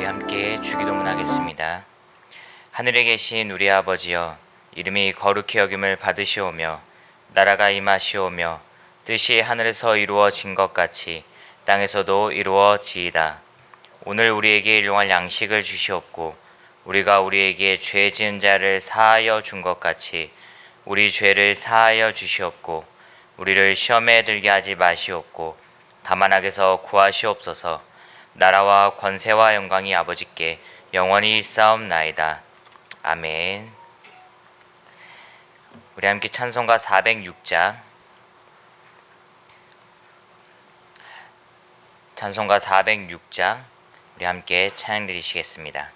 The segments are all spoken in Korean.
우리 함께 주기도문 하겠습니다. 하늘에 계신 우리 아버지여, 이름이 거룩히 여김을 받으시오며 나라가 임하시오며 뜻이 하늘에서 이루어진 것 같이 땅에서도 이루어지이다. 오늘 우리에게 일용할 양식을 주시옵고 우리가 우리에게 죄 지은 자를 사하여 준 것 같이 우리 죄를 사하여 주시옵고 우리를 시험에 들게 하지 마시옵고 다만 악에서 구하시옵소서. 나라와 권세와 영광이 아버지께 영원히 있사옵나이다. 아멘. 우리 함께 찬송가 406장 우리 함께 찬양 드리시겠습니다.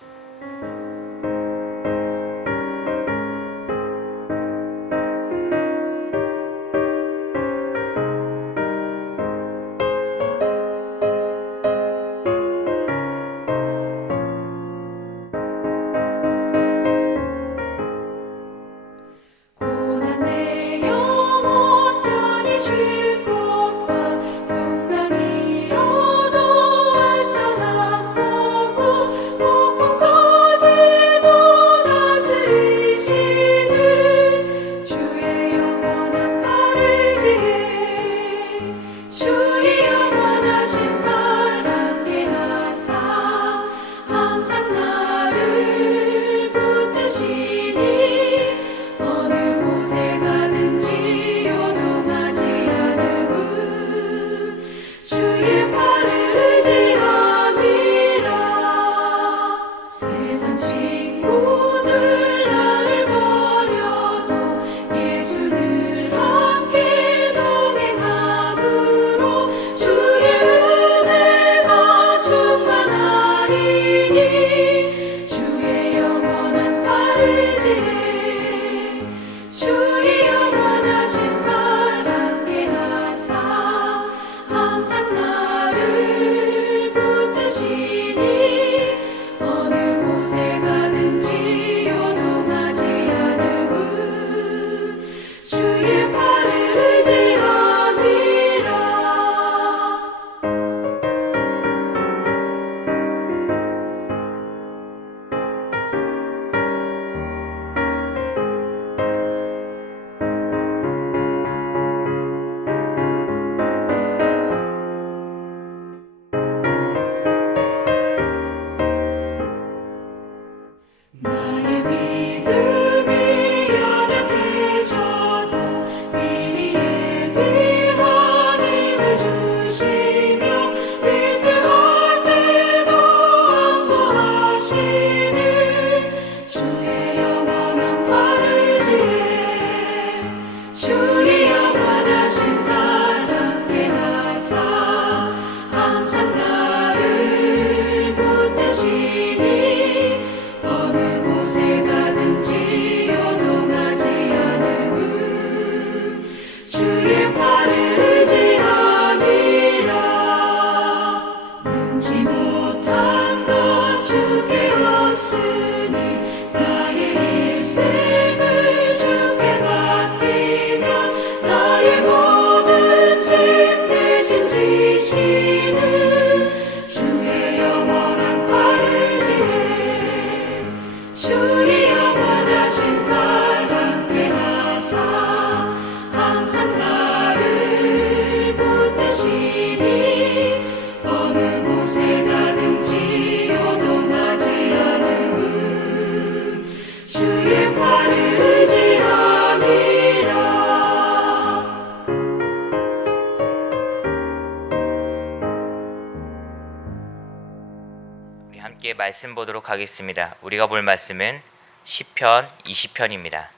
함께 말씀 보도록 하겠습니다. 우리가 볼 말씀은 시편 20편입니다.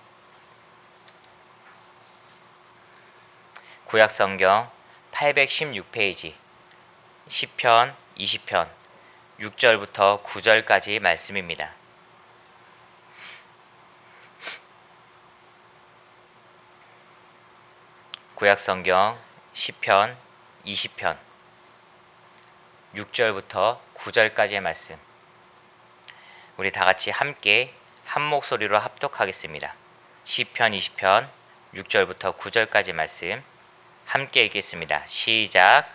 구약성경 816페이지 시편 20편 6절부터 9절까지 말씀입니다. 구약성경 시편 20편 6절부터 9절까지의 말씀, 우리 다같이 함께 한 목소리로 합독하겠습니다. 시편 20편 6절부터 9절까지 말씀 함께 읽겠습니다. 시작.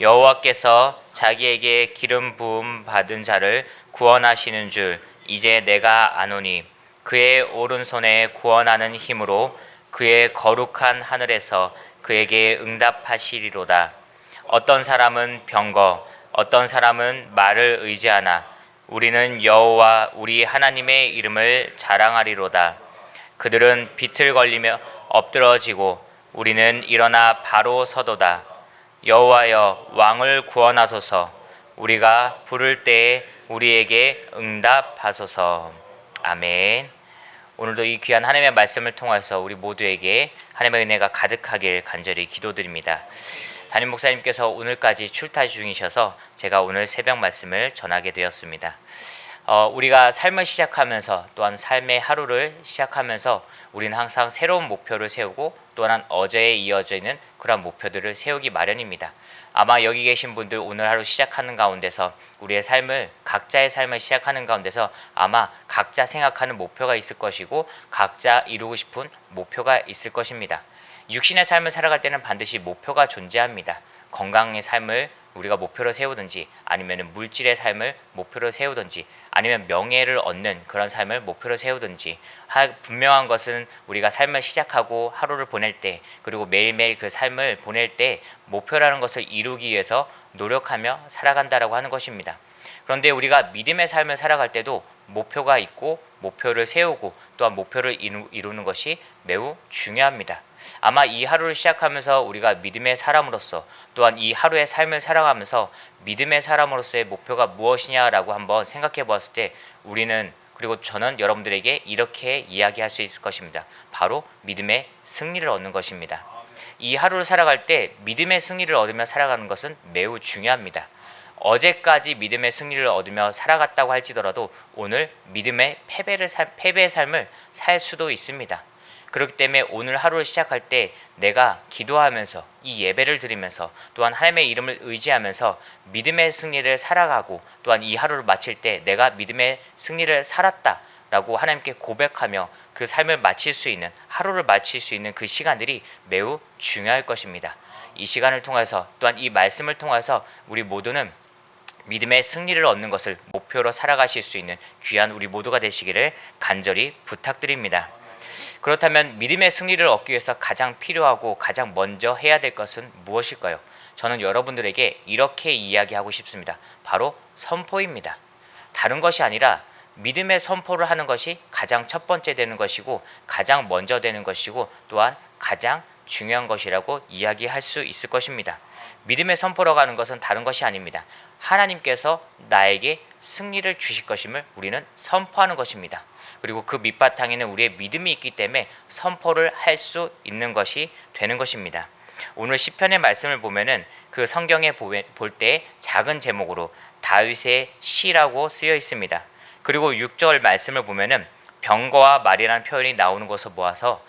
여호와께서 자기에게 기름 부음 받은 자를 구원하시는 줄 이제 내가 아노니 그의 오른손에 구원하는 힘으로 그의 거룩한 하늘에서 그에게 응답하시리로다. 어떤 사람은 병거 어떤 사람은 말을 의지하나 우리는 여호와 우리 하나님의 이름을 자랑하리로다. 그들은 비틀거리며 엎드러지고 우리는 일어나 바로 서도다. 여호와여 왕을 구원하소서. 우리가 부를 때에 우리에게 응답하소서. 아멘. 오늘도 이 귀한 하나님의 말씀을 통해서 우리 모두에게 하나님의 은혜가 가득하길 간절히 기도드립니다. 담임 목사님께서 오늘까지 출타 중이셔서 제가 오늘 새벽 말씀을 전하게 되었습니다. 우리가 삶을 시작하면서 또한 삶의 하루를 시작하면서 우리는 항상 새로운 목표를 세우고 또한 어제에 이어져 있는 그런 목표들을 세우기 마련입니다. 아마 여기 계신 분들 오늘 하루 시작하는 가운데서 우리의 삶을 각자의 삶을 시작하는 가운데서 아마 각자 생각하는 목표가 있을 것이고 각자 이루고 싶은 목표가 있을 것입니다. 육신의 삶을 살아갈 때는 반드시 목표가 존재합니다. 건강의 삶을 우리가 목표로 세우든지 아니면 물질의 삶을 목표로 세우든지 아니면 명예를 얻는 그런 삶을 목표로 세우든지 분명한 것은 우리가 삶을 시작하고 하루를 보낼 때 그리고 매일매일 그 삶을 보낼 때 목표라는 것을 이루기 위해서 노력하며 살아간다라고 하는 것입니다. 그런데 우리가 믿음의 삶을 살아갈 때도 목표가 있고 목표를 세우고 또한 목표를 이루는 것이 매우 중요합니다. 아마 이 하루를 시작하면서 우리가 믿음의 사람으로서 또한 이 하루의 삶을 살아가면서 믿음의 사람으로서의 목표가 무엇이냐라고 한번 생각해 보았을 때 우리는 그리고 저는 여러분들에게 이렇게 이야기할 수 있을 것입니다. 바로 믿음의 승리를 얻는 것입니다. 이 하루를 살아갈 때 믿음의 승리를 얻으며 살아가는 것은 매우 중요합니다. 어제까지 믿음의 승리를 얻으며 살아갔다고 할지더라도 오늘 믿음의 패배의 삶을 살 수도 있습니다. 그렇기 때문에 오늘 하루를 시작할 때 내가 기도하면서 이 예배를 드리면서 또한 하나님의 이름을 의지하면서 믿음의 승리를 살아가고 또한 이 하루를 마칠 때 내가 믿음의 승리를 살았다라고 하나님께 고백하며 그 삶을 마칠 수 있는 하루를 마칠 수 있는 그 시간들이 매우 중요할 것입니다. 이 시간을 통해서 또한 이 말씀을 통해서 우리 모두는 믿음의 승리를 얻는 것을 목표로 살아가실 수 있는 귀한 우리 모두가 되시기를 간절히 부탁드립니다. 그렇다면 믿음의 승리를 얻기 위해서 가장 필요하고 가장 먼저 해야 될 것은 무엇일까요? 저는 여러분들에게 이렇게 이야기하고 싶습니다. 바로 선포입니다. 다른 것이 아니라 믿음의 선포를 하는 것이 가장 첫 번째 되는 것이고 가장 먼저 되는 것이고 또한 가장 중요한 것이라고 이야기할 수 있을 것입니다. 믿음의 선포라고 하는 것은 다른 것이 아닙니다. 하나님께서 나에게 승리를 주실 것임을 우리는 선포하는 것입니다. 그리고 그 밑바탕에는 우리의 믿음이 있기 때문에 선포를 할 수 있는 것이 되는 것입니다. 오늘 시편의 말씀을 보면은 그 성경에 볼 때 작은 제목으로 다윗의 시라고 쓰여 있습니다. 그리고 6절 말씀을 보면은 병거와 말이라는 표현이 나오는 것을 모아서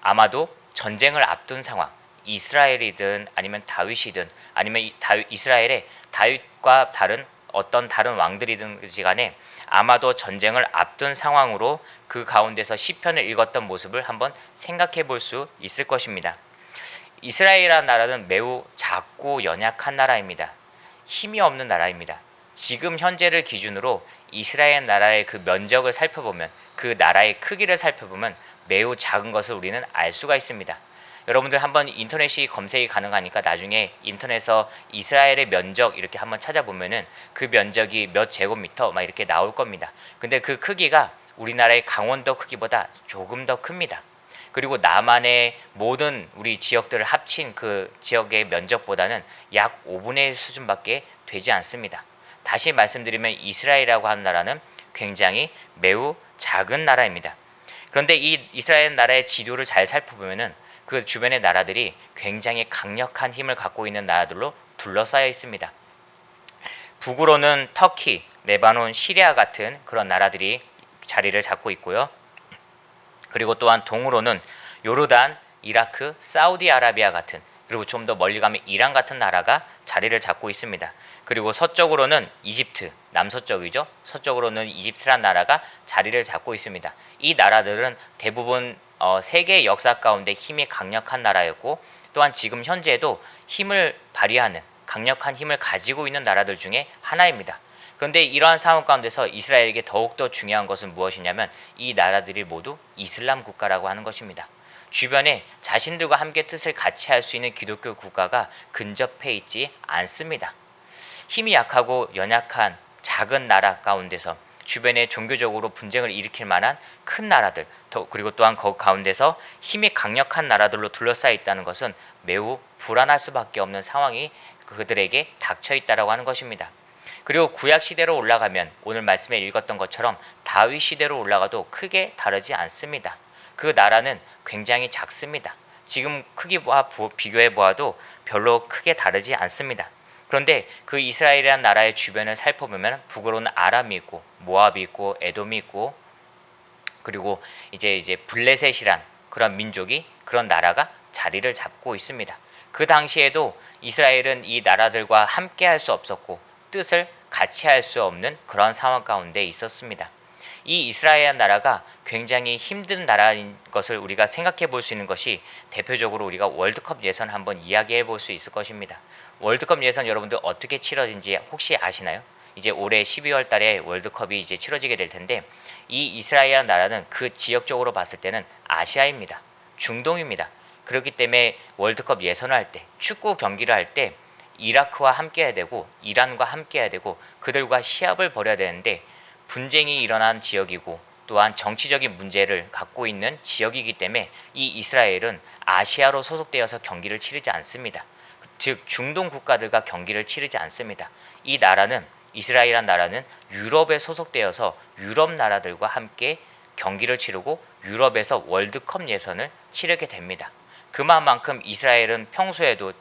아마도 전쟁을 앞둔 상황, 이스라엘이든 아니면 다윗이든 아니면 이스라엘의 다윗과 어떤 다른 왕들이든지 간에 아마도 전쟁을 앞둔 상황으로 그 가운데서 시편을 읽었던 모습을 한번 생각해 볼 수 있을 것입니다. 이스라엘이라는 나라는 매우 작고 연약한 나라입니다. 힘이 없는 나라입니다. 지금 현재를 기준으로 이스라엘 나라의 그 면적을 살펴보면 그 나라의 크기를 살펴보면 매우 작은 것을 우리는 알 수가 있습니다. 여러분들 한번 인터넷이 검색이 가능하니까 나중에 인터넷에서 이스라엘의 면적 이렇게 한번 찾아보면은 그 면적이 몇 제곱미터 막 이렇게 나올 겁니다. 근데 그 크기가 우리나라의 강원도 크기보다 조금 더 큽니다. 그리고 남한의 모든 우리 지역들을 합친 그 지역의 면적보다는 약 5분의 1 수준밖에 되지 않습니다. 다시 말씀드리면 이스라엘이라고 하는 나라는 굉장히 매우 작은 나라입니다. 그런데 이 이스라엘 나라의 지도를 잘 살펴보면은 그 주변의 나라들이 굉장히 강력한 힘을 갖고 있는 나라들로 둘러싸여 있습니다. 북으로는 터키, 레바논, 시리아 같은 그런 나라들이 자리를 잡고 있고요. 그리고 또한 동으로는 요르단, 이라크, 사우디아라비아 같은 그리고 좀 더 멀리 가면 이란 같은 나라가 자리를 잡고 있습니다. 그리고 서쪽으로는 이집트, 남서쪽이죠. 서쪽으로는 이집트란 나라가 자리를 잡고 있습니다. 이 나라들은 대부분 세계 역사 가운데 힘이 강력한 나라였고 또한 지금 현재도 힘을 발휘하는 강력한 힘을 가지고 있는 나라들 중에 하나입니다. 그런데 이러한 상황 가운데서 이스라엘에게 더욱더 중요한 것은 무엇이냐면 이 나라들이 모두 이슬람 국가라고 하는 것입니다. 주변에 자신들과 함께 뜻을 같이 할 수 있는 기독교 국가가 근접해 있지 않습니다. 힘이 약하고 연약한 작은 나라 가운데서 주변에 종교적으로 분쟁을 일으킬 만한 큰 나라들, 그리고 또한 그 가운데서 힘이 강력한 나라들로 둘러싸여 있다는 것은 매우 불안할 수밖에 없는 상황이 그들에게 닥쳐 있다라고 하는 것입니다. 그리고 구약 시대로 올라가면 오늘 말씀에 읽었던 것처럼 다윗 시대로 올라가도 크게 다르지 않습니다. 그 나라는 굉장히 작습니다. 지금 크기와 비교해 보아도 별로 크게 다르지 않습니다. 그런데 그 이스라엘이라는 나라의 주변을 살펴보면 북으로는 아람이 있고 모압이 있고 에돔이 있고 그리고 이제 블레셋이란 그런 민족이 그런 나라가 자리를 잡고 있습니다. 그 당시에도 이스라엘은 이 나라들과 함께 할 수 없었고 뜻을 같이 할 수 없는 그런 상황 가운데 있었습니다. 이 이스라엘 나라가 굉장히 힘든 나라인 것을 우리가 생각해 볼 수 있는 것이 대표적으로 우리가 월드컵 예선 한번 이야기해 볼 수 있을 것입니다. 월드컵 예선 여러분들 어떻게 치러진지 혹시 아시나요? 이제 올해 12월 달에 월드컵이 이제 치러지게 될 텐데 이 이스라엘 나라는 그 지역적으로 봤을 때는 아시아입니다. 중동입니다. 그렇기 때문에 월드컵 예선을 할 때 축구 경기를 할 때 이라크와 함께 해야 되고 이란과 함께 해야 되고 그들과 시합을 벌여야 되는데 분쟁이 일어난 지역이고 또한 정치적인 문제를 갖고 있는 지역이기 때문에 이 이스라엘은 아시아로 소속되어서 경기를 치르지 않습니다. 즉 중동 국가들과 경기를 치르지 않습니다. 이 나라는 이스라엘이란 나라는 유럽에 소속되어서 유럽 나라들과 함께 경기를 치르고 유럽에서 월드컵 예선을 치르게 됩니다. 그만큼 이스라엘은 평소에도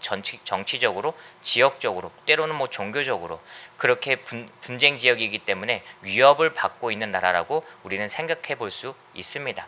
정치적으로 지역적으로 때로는 종교적으로 그렇게 분쟁 지역이기 때문에 위협을 받고 있는 나라라고 우리는 생각해 볼 수 있습니다.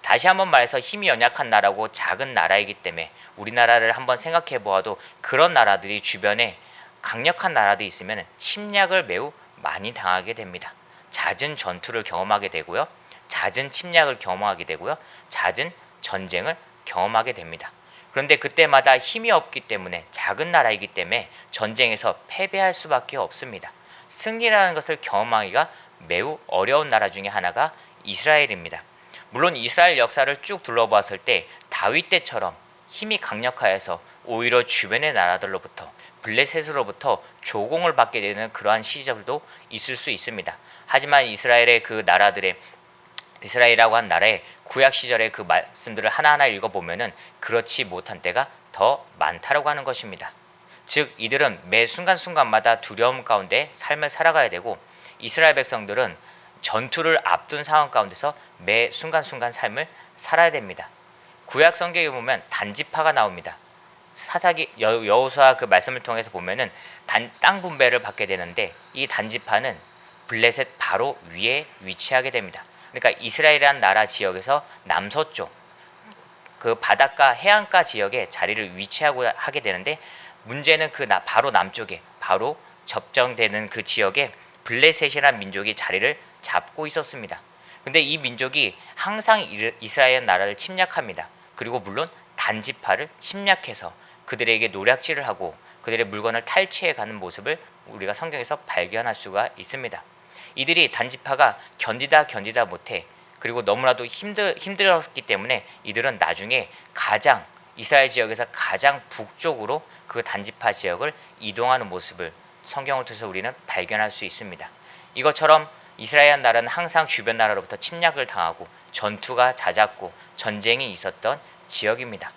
다시 한번 말해서 힘이 연약한 나라고 작은 나라이기 때문에 우리나라를 한번 생각해 보아도 그런 나라들이 주변에 강력한 나라들이 있으면 침략을 매우 많이 당하게 됩니다. 잦은 전투를 경험하게 되고요. 잦은 침략을 경험하게 되고요. 잦은 전쟁을 경험하게 됩니다. 그런데 그때마다 힘이 없기 때문에 작은 나라이기 때문에 전쟁에서 패배할 수밖에 없습니다. 승리라는 것을 경험하기가 매우 어려운 나라 중에 하나가 이스라엘입니다. 물론 이스라엘 역사를 쭉 둘러보았을 때 다윗 때처럼 힘이 강력하여서 오히려 주변의 나라들로부터 블레셋으로부터 조공을 받게 되는 그러한 시절도 있을 수 있습니다. 하지만 이스라엘의 그 나라들의 이스라엘이라고 한 나라의 구약 시절의 그 말씀들을 하나하나 읽어보면은 그렇지 못한 때가 더 많다라고 하는 것입니다. 즉 이들은 매 순간순간마다 두려움 가운데 삶을 살아가야 되고 이스라엘 백성들은 전투를 앞둔 상황 가운데서 매 순간순간 삶을 살아야 됩니다. 구약 성경에 보면 단지파가 나옵니다. 사사기 여호수아 그 말씀을 통해서 보면은 땅 분배를 받게 되는데 이 단지파는 블레셋 바로 위에 위치하게 됩니다. 그러니까 이스라엘이라는 나라 지역에서 남서쪽 그 바닷가 해안가 지역에 자리를 위치하고 하게 되는데 문제는 그 바로 남쪽에 바로 접정되는 그 지역에 블레셋이라는 민족이 자리를 잡고 있었습니다. 근데 이 민족이 항상 이스라엘 나라를 침략합니다. 그리고 물론 단지파를 침략해서 그들에게 노략질을 하고 그들의 물건을 탈취해 가는 모습을 우리가 성경에서 발견할 수가 있습니다. 이들이 단지파가 견디다 못해 그리고 너무나도 힘들었기 때문에 이들은 나중에 가장 이스라엘 지역에서 가장 북쪽으로 그 단지파 지역을 이동하는 모습을 성경을 통해서 우리는 발견할 수 있습니다. 이것처럼 이스라엘 나라는 항상 주변 나라로부터 침략을 당하고 전투가 잦았고 전쟁이 있었던 지역입니다.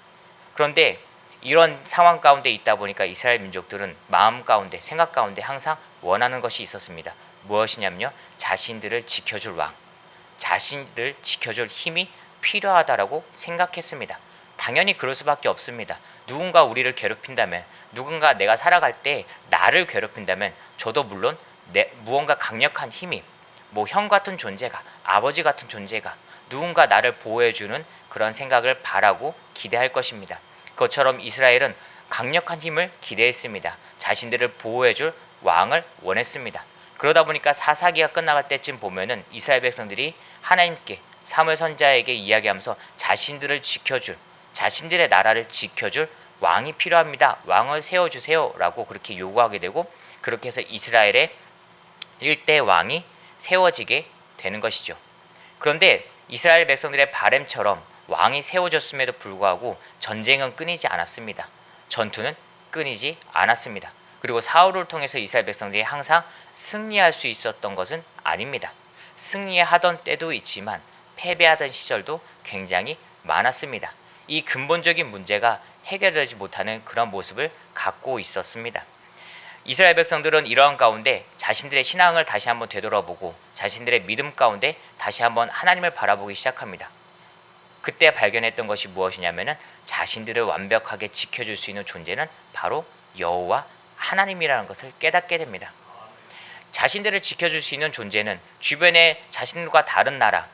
그런데 이런 상황 가운데 있다 보니까 이스라엘 민족들은 마음 가운데 생각 가운데 항상 원하는 것이 있었습니다. 무엇이냐면요, 자신들을 지켜줄 왕, 자신들을 지켜줄 힘이 필요하다라고 생각했습니다. 당연히 그럴 수밖에 없습니다. 누군가 우리를 괴롭힌다면, 누군가 내가 살아갈 때 나를 괴롭힌다면 저도 물론 무언가 강력한 힘이 형 같은 존재가, 아버지 같은 존재가 누군가 나를 보호해주는 그런 생각을 바라고 기대할 것입니다. 그것처럼 이스라엘은 강력한 힘을 기대했습니다. 자신들을 보호해줄 왕을 원했습니다. 그러다 보니까 사사기가 끝나갈 때쯤 보면은 이스라엘 백성들이 하나님께 사무엘 선지자에게 이야기하면서 자신들을 지켜줄, 자신들의 나라를 지켜줄 왕이 필요합니다. 왕을 세워주세요 라고 그렇게 요구하게 되고, 그렇게 해서 이스라엘의 일대 왕이 세워지게 되는 것이죠. 그런데 이스라엘 백성들의 바램처럼 왕이 세워졌음에도 불구하고 전쟁은 끊이지 않았습니다. 전투는 끊이지 않았습니다. 그리고 사울을 통해서 이스라엘 백성들이 항상 승리할 수 있었던 것은 아닙니다. 승리하던 때도 있지만 패배하던 시절도 굉장히 많았습니다. 이 근본적인 문제가 해결되지 못하는 그런 모습을 갖고 있었습니다. 이스라엘 백성들은 이러한 가운데 자신들의 신앙을 다시 한번 되돌아보고 자신들의 믿음 가운데 다시 한번 하나님을 바라보기 시작합니다. 그때 발견했던 것이 무엇이냐면은 자신들을 완벽하게 지켜줄 수 있는 존재는 바로 여호와 하나님이라는 것을 깨닫게 됩니다. 자신들을 지켜줄 수 있는 존재는 주변에 자신들과 다른 나라,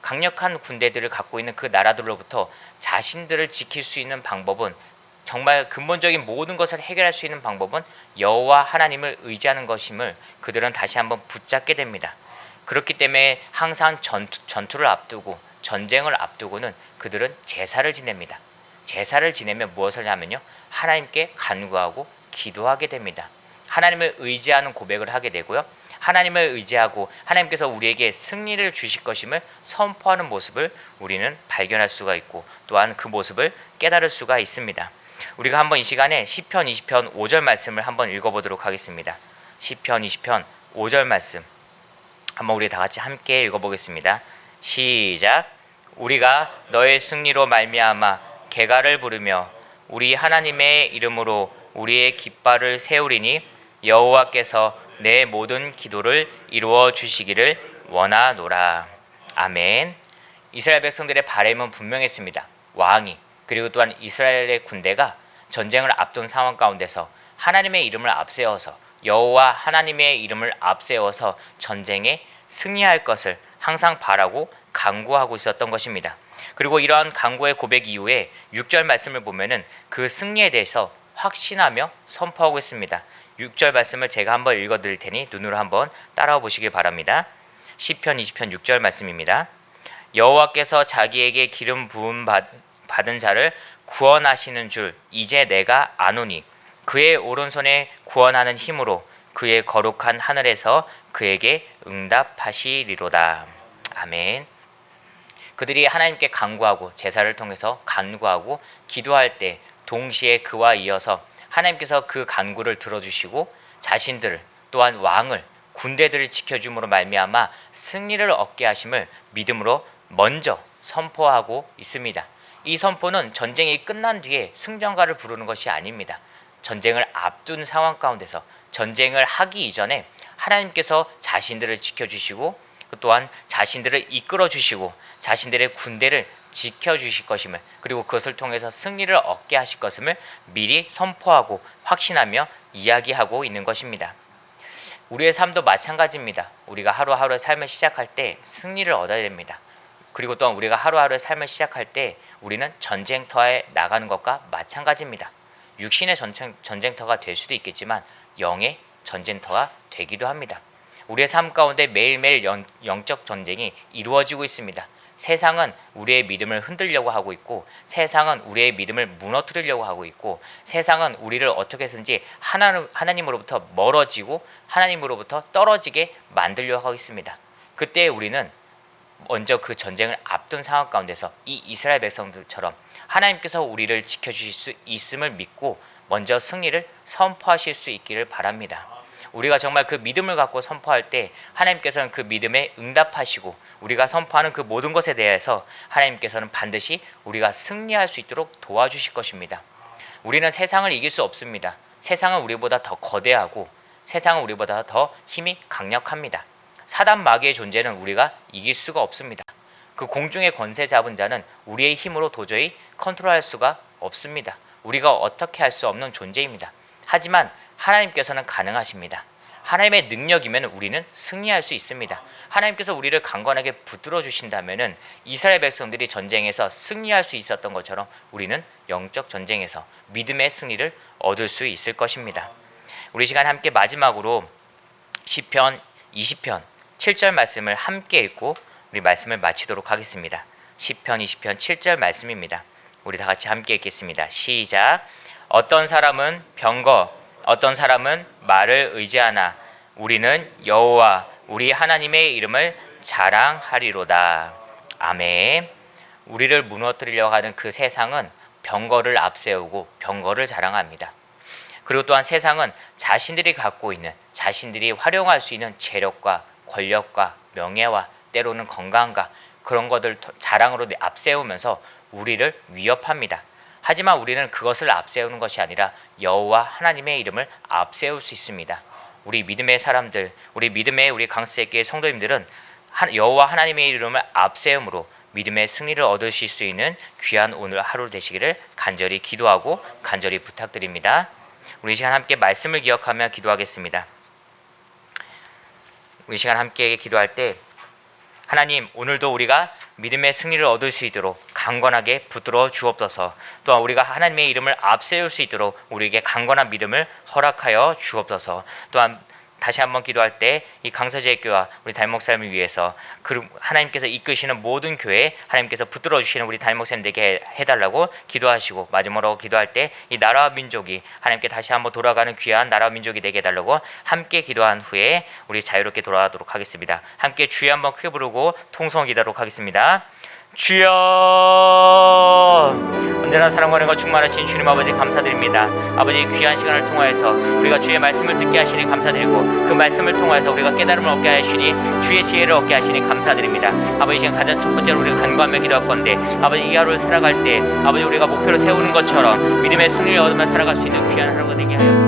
강력한 군대들을 갖고 있는 그 나라들로부터 자신들을 지킬 수 있는 방법은, 정말 근본적인 모든 것을 해결할 수 있는 방법은 여호와 하나님을 의지하는 것임을 그들은 다시 한번 붙잡게 됩니다. 그렇기 때문에 항상 전투를 앞두고 전쟁을 앞두고는 그들은 제사를 지냅니다. 제사를 지내면 무엇을 하면요, 하나님께 간구하고 기도하게 됩니다. 하나님을 의지하는 고백을 하게 되고요, 하나님을 의지하고 하나님께서 우리에게 승리를 주실 것임을 선포하는 모습을 우리는 발견할 수가 있고, 또한 그 모습을 깨달을 수가 있습니다. 우리가 한번 이 시간에 시편 20편 5절 말씀을 한번 읽어보도록 하겠습니다. 시편 20편 5절 말씀 한번 우리 다 같이 함께 읽어보겠습니다. 시작. 우리가 너의 승리로 말미암아 개가를 부르며 우리 하나님의 이름으로 우리의 깃발을 세우리니 여호와께서 내 모든 기도를 이루어 주시기를 원하노라. 아멘. 이스라엘 백성들의 바람은 분명했습니다. 왕이, 그리고 또한 이스라엘의 군대가 전쟁을 앞둔 상황 가운데서 하나님의 이름을 앞세워서, 여호와 하나님의 이름을 앞세워서 전쟁에 승리할 것을 항상 바라고 간구하고 있었던 것입니다. 그리고 이러한 간구의 고백 이후에 6절 말씀을 보면은 그 승리에 대해서 확신하며 선포하고 있습니다. 6절 말씀을 제가 한번 읽어드릴 테니 눈으로 한번 따라와 보시길 바랍니다. 시편 20편 6절 말씀입니다. 여호와께서 자기에게 기름 부음 받은 자를 구원하시는 줄 이제 내가 아노니 그의 오른손에 구원하는 힘으로 그의 거룩한 하늘에서 그에게 응답하시리로다. 아멘. 그들이 하나님께 간구하고 제사를 통해서 간구하고 기도할 때 동시에 그와 이어서 하나님께서 그 간구를 들어주시고 자신들을, 또한 왕을, 군대들을 지켜줌으로 말미암아 승리를 얻게 하심을 믿음으로 먼저 선포하고 있습니다. 이 선포는 전쟁이 끝난 뒤에 승전가를 부르는 것이 아닙니다. 전쟁을 앞둔 상황 가운데서 전쟁을 하기 이전에 하나님께서 자신들을 지켜주시고 또한 자신들을 이끌어주시고 자신들의 군대를 지켜주실 것임을, 그리고 그것을 통해서 승리를 얻게 하실 것임을 미리 선포하고 확신하며 이야기하고 있는 것입니다. 우리의 삶도 마찬가지입니다. 우리가 하루하루의 삶을 시작할 때 승리를 얻어야 됩니다. 그리고 또한 우리가 하루하루의 삶을 시작할 때 우리는 전쟁터에 나가는 것과 마찬가지입니다. 육신의 전쟁터가 될 수도 있겠지만 영의 전쟁터가 되기도 합니다. 우리의 삶 가운데 매일매일 영적 전쟁이 이루어지고 있습니다. 세상은 우리의 믿음을 흔들려고 하고 있고, 세상은 우리의 믿음을 무너뜨리려고 하고 있고, 세상은 우리를 어떻게 해서든지 하나님으로부터 멀어지고 하나님으로부터 떨어지게 만들려고 하고 있습니다. 그때 우리는 먼저 그 전쟁을 앞둔 상황 가운데서 이 이스라엘 백성들처럼 하나님께서 우리를 지켜주실 수 있음을 믿고 먼저 승리를 선포하실 수 있기를 바랍니다. 우리가 정말 그 믿음을 갖고 선포할 때 하나님께서는 그 믿음에 응답하시고, 우리가 선포하는 그 모든 것에 대해서 하나님께서는 반드시 우리가 승리할 수 있도록 도와주실 것입니다. 우리는 세상을 이길 수 없습니다. 세상은 우리보다 더 거대하고 세상은 우리보다 더 힘이 강력합니다. 사단 마귀의 존재는 우리가 이길 수가 없습니다. 그 공중의 권세 잡은 자는 우리의 힘으로 도저히 컨트롤할 수가 없습니다. 우리가 어떻게 할 수 없는 존재입니다. 하지만 하나님께서는 가능하십니다. 하나님의 능력이면 우리는 승리할 수 있습니다. 하나님께서 우리를 강건하게 붙들어 주신다면 이스라엘 백성들이 전쟁에서 승리할 수 있었던 것처럼 우리는 영적 전쟁에서 믿음의 승리를 얻을 수 있을 것입니다. 우리 시간 함께 마지막으로 시편 20편 7절 말씀을 함께 읽고 우리 말씀을 마치도록 하겠습니다. 시편 20편 7절 말씀입니다. 우리 다 같이 함께 읽겠습니다. 시작. 어떤 사람은 병거, 어떤 사람은 말을 의지하나 우리는 여호와 우리 하나님의 이름을 자랑하리로다. 아멘. 우리를 무너뜨리려고 하는 그 세상은 병거를 앞세우고 병거를 자랑합니다. 그리고 또한 세상은 자신들이 갖고 있는, 자신들이 활용할 수 있는 재력과 권력과 명예와 때로는 건강과 그런 것들 자랑으로 앞세우면서 우리를 위협합니다. 하지만 우리는 그것을 앞세우는 것이 아니라 여호와 하나님의 이름을 앞세울 수 있습니다. 우리 믿음의 사람들, 우리 믿음의 우리 강스제교회 성도님들은 여호와 하나님의 이름을 앞세움으로 믿음의 승리를 얻으실 수 있는 귀한 오늘 하루 되시기를 간절히 기도하고 간절히 부탁드립니다. 우리 이 시간 함께 말씀을 기억하며 기도하겠습니다. 우리 이 시간 함께 기도할 때 하나님, 오늘도 우리가 믿음의 승리를 얻을 수 있도록 강건하게 붙들어 주옵소서. 또한 우리가 하나님의 이름을 앞세울 수 있도록 우리에게 강건한 믿음을 허락하여 주옵소서. 또한 다시 한번 기도할 때 이 강서제일교회와 우리 담임목사님을 위해서 하나님께서 이끄시는 모든 교회에 하나님께서 붙들어 주시는 우리 담임목사님들에게 해달라고 기도하시고, 마지막으로 기도할 때 이 나라와 민족이 하나님께 다시 한번 돌아가는 귀한 나라와 민족이 되게 해달라고 함께 기도한 후에 우리 자유롭게 돌아가도록 하겠습니다. 함께 주여 한번 크게 부르고 통성을 기도하도록 하겠습니다. 주여, 언제나 사랑과 은혜가 충만하신 주님 아버지 감사드립니다. 아버지, 귀한 시간을 통하여서 우리가 주의 말씀을 듣게 하시니 감사드리고, 그 말씀을 통하여서 우리가 깨달음을 얻게 하시니 주의 지혜를 얻게 하시니 감사드립니다. 아버지, 지금 가장 첫 번째로 우리가 간구하며 기도할 건데, 아버지, 이 하루를 살아갈 때 아버지 우리가 목표로 세우는 것처럼 믿음의 승리를 얻으며 살아갈 수 있는 귀한 하루가 되게 하여